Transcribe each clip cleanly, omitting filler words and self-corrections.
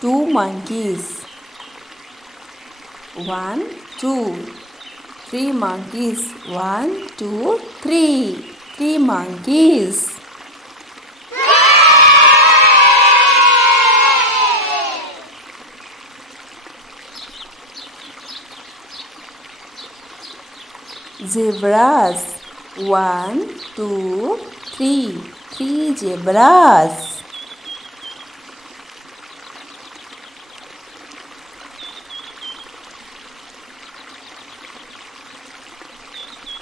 Two monkeys. One, two. Three monkeys. One, two, three. Three monkeys. Zebras. One, two, three. Three zebras.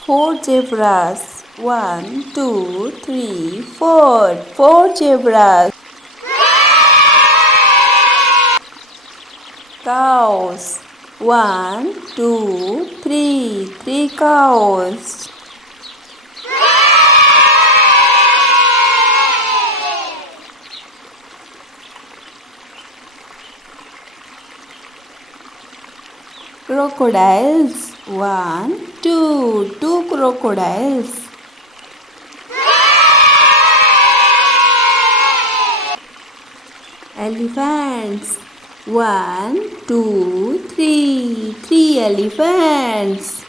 Four zebras. One, two, three, four. Four zebras. Cows. One, two, three. Three cows. Crocodiles. One, two. Two crocodiles. Elephants. One, two, three. Three elephants.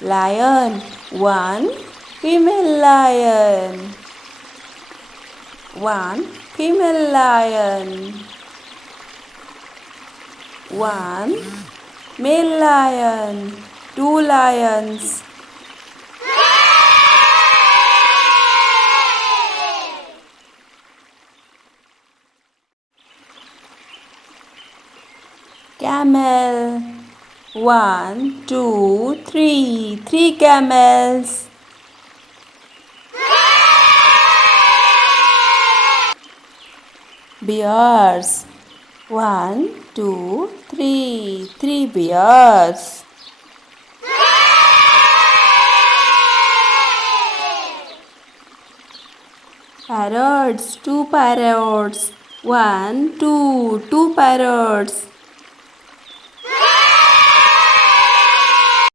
Lion. One female lion. One female lion. One male lion. Two lions. Camel. One, two, three. Three camels. Bears. One, two, three. Three bears. Parrots. Two parrots. One, two. Two parrots.